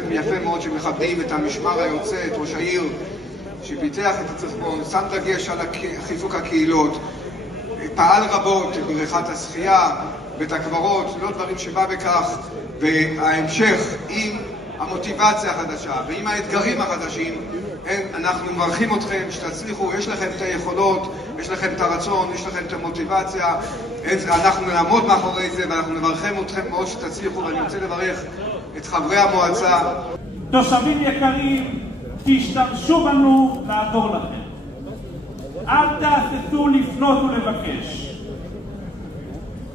באמת יפה מאוד שמכבדים את המשמר היוצא, את ראש העיר שפיתח את הצפון, שם דגש על חיזוק הקהילות, פעל רבות בבריכת השחייה, בית הקברות, לא דברים שבא בכך, וההמשך עם המוטיבציה החדשה ועם האתגרים החדשים, אנחנו מברכים אתכם שתצליחו, יש לכם את היכולות, יש לכם את הרצון, יש לכם את המוטיבציה, אנחנו נעמוד מאחורי זה ואנחנו מברכים אתכם מאוד שתצליחו. ואני רוצה לברך את חברי המועצה. תושבים יקרים, תשתמשו בנו לעזור לכם, אל תהססו לפנות ולבקש.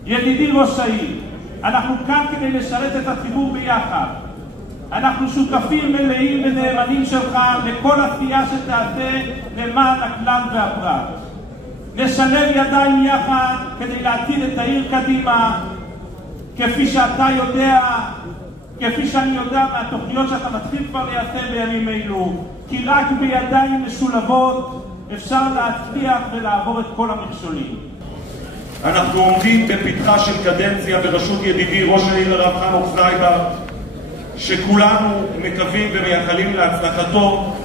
ידידי ראש העיר, אנחנו כאן כדי לשרת את הציבור ביחד. אנחנו שותפים מלאים ונאמנים שלך לכל עשייה שתעשה למען הכלל והפרט. נשלב ידיים יחד כדי להציל את העיר קדימה, כפי שאתה יודע, כפי שאני יודע מהתוכניות שאתה מתחיל כבר ליישם בימים אלו, כי רק בידיים משולבות אפשר להצליח ולעבור את כל המכשולים. אנחנו עומדים בפתחה של קדנציה בראשות ידידי ראש העיר הרב חנוך זייבר, שכולנו מקווים ומייחלים להצלחתו,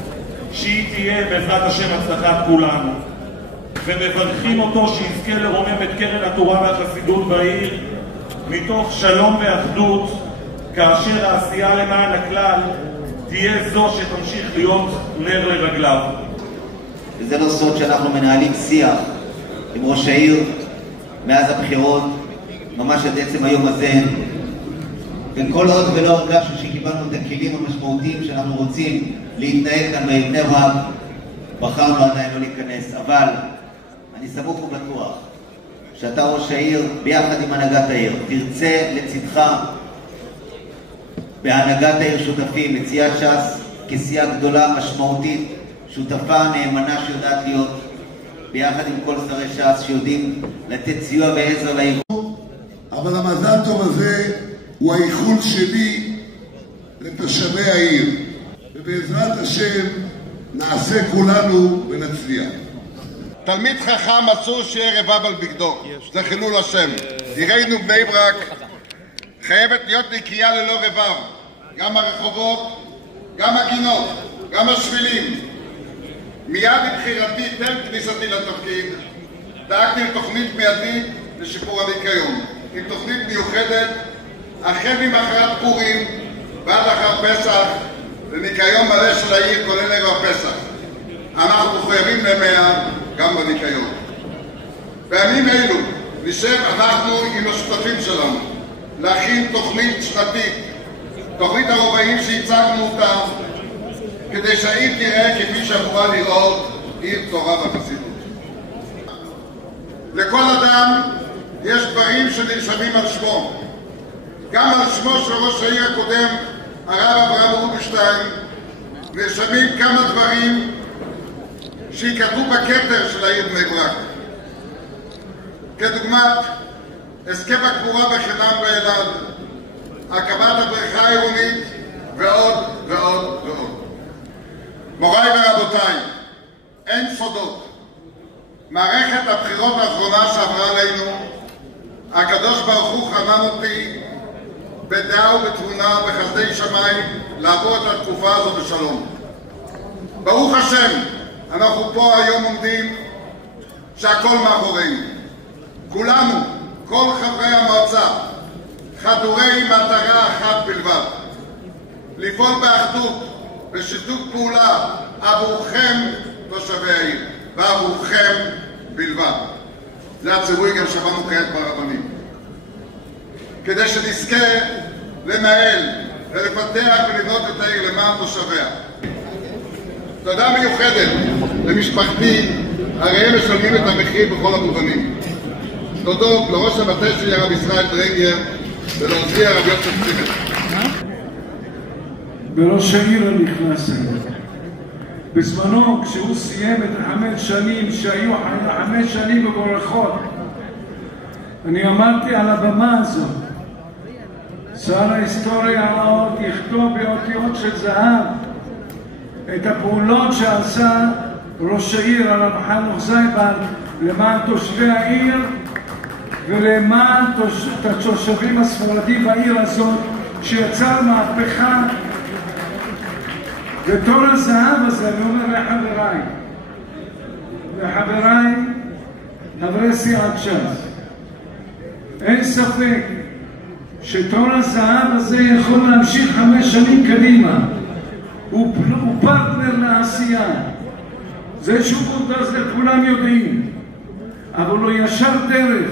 שהיא תהיה בעזרת השם הצלחת כולנו, ומברכים אותו שיזכה לרומם את קרן התורה והחסידות בעיר מתוך שלום ואחדות, כאשר העשייה למען הכלל תהיה זו שתמשיך להיות נר לרגליו. וזה לא סוד שאנחנו מנהלים שיח עם ראש העיר מאז הבחירות, ממש עד עצם היום הזה, וכל עוד ולא הרגשנו שקיבלנו את הכלים המשמעותיים שאנחנו רוצים להתנהל כאן בבני ברק, בחרנו עדיין לא להיכנס. אבל אני סמוך ובטוח שאתה ראש העיר ביחד עם הנהגת העיר תרצה לצדך בהנהגת העיר שותפים, לציית ש"ס כסיעה גדולה משמעותית, שותפה נאמנה שיודעת להיות ביחד עם כל שרי ש"ס שיודעים לתת סיוע ועזר לעיר. אבל המזל טוב הזה הוא האיחול שלי לתושבי העיר, ובעזרת השם נעשה כולנו ונצליח. תלמיד חכם אסור שיהיה רבב על בגדו, זה חילול השם. עירנו בני ברק חייבת להיות נקייה ללא רבב, גם הרחובות, גם הגינות, גם השבילים. מיד עם בחירתי, תן כניסתי לתפקיד, דאגתי לתוכנית מיידית לשיפור הניקיון, עם תוכנית מיוחדת החל ממחרת פורים ועד אחר פסח לניקיון מלא של העיר כולל ערב הפסח. אנחנו מחויבים ל100 גם בניקיון. בימים אלו נשב אנחנו עם השותפים שלנו להכין תוכנית שנתית, תוכנית הרובעים שהצגנו אותה, כדי שהעיר תראה כפי שאמורה לראות עיר תורה וחסידות. לכל אדם יש דברים שנרשמים על שמו. גם על שמו של ראש העיר הקודם, הרב אברהם רובינשטיין, נרשמים כמה דברים שייכתבו בכתר של העיר בני ברק. כדוגמת הסכם הקבורה בחינם באלעד, הקמת הבריכה העירונית ועוד ועוד ועוד. מוריי ורבותיי, אין סודות. מערכת הבחירות האחרונה שעברה עלינו, הקדוש ברוך הוא חנן אותי בדעה ובתבונה בחסדי שמיים לעבור את התקופה הזו בשלום. ברוך השם, אנחנו פה היום עומדים שהכל מאחורינו. כולנו, כל חברי המועצה, חדורי מטרה אחת בלבד, לפעול באחדות, בשיתוף פעולה עבורכם תושבי העיר, ועבורכם בלבד. זה הציווי גם שבאנו כעת ברבנים. כדי שנזכה לנהל ולפתח ולבנות את העיר למען תושביה. תודה מיוחדת למשפחתי, הרי הם משלמים את המחיר בכל המובנים. תודות לראש המטה שלי הרב ישראל דרנגר ולעוזרי הרב יוסף צימר. בראש העיר הנכנס היום. בזמנו כשהוא סיים את 5 שנים שהיו 5 שנים מבורכות, אני אמרתי על הבמה הזאת, שר ההיסטוריה עוד יכתוב באותיות של זהב את הפעולות שעשה ראש העיר הרב חנוך זייבר למען תושבי העיר ולמען התושבים הספרדים בעיר הזאת, שיצר מהפכה ותור הזהב הזה, אני אומר לחבריי, חברי סיעת ש"ס, אין ספק שתור הזהב הזה יכול להמשיך 5 שנים קדימה. הוא פרטנר לעשייה. זה שהוא בולדוזר כולם יודעים, אבל הוא ישר דרך,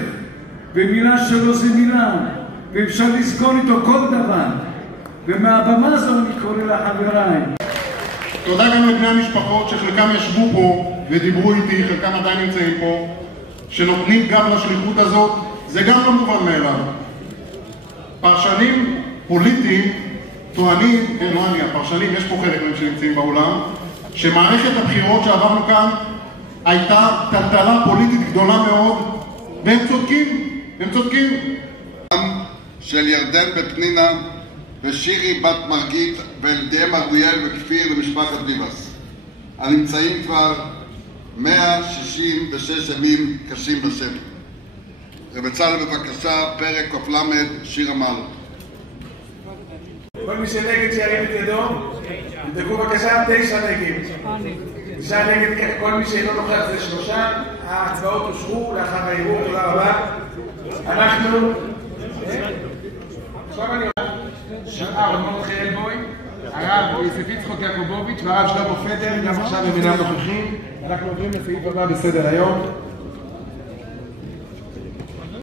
ומילה שלו זה מילה, ואפשר לזכור איתו כל דבר. ומהבמה הזו אני קורא לחבריי. תודה גם לבני המשפחות שחלקם ישבו פה ודיברו איתי, חלקם עדיין נמצאים פה, שנותנים גב לשליחות הזאת, זה גם לא מובן מאליו. פרשנים פוליטיים טוענים, כן, לא אני, הפרשנים, יש פה חלק מהם שנמצאים בעולם, שמערכת הבחירות שעברנו כאן הייתה טלטלה פוליטית גדולה מאוד, והם צודקים. של ירדן בית פנינה ושירי בת מרגית וילדיהם אריאל וכפיר למשפחת ביבס, הנמצאים כבר 166 ימים קשים בשבי. ובצלאל בבקשה, פרק ק"ל, שיר המעלות. כל מי שנגד שירים את ידו, תבדקו בבקשה 9 נגד. 9 נגד, כל מי שאינו נוכח זה 3. ההצבעות אושרו לאחר הערעור, תודה רבה. אנחנו... עכשיו אני אומר, הרב מרדכי אלבוי, הרב יוסף יצחק יעקובוביץ' והרב שלמה פדר, גם עכשיו הם אינם נוכחים. אנחנו עוברים לסעיף הבא בסדר היום.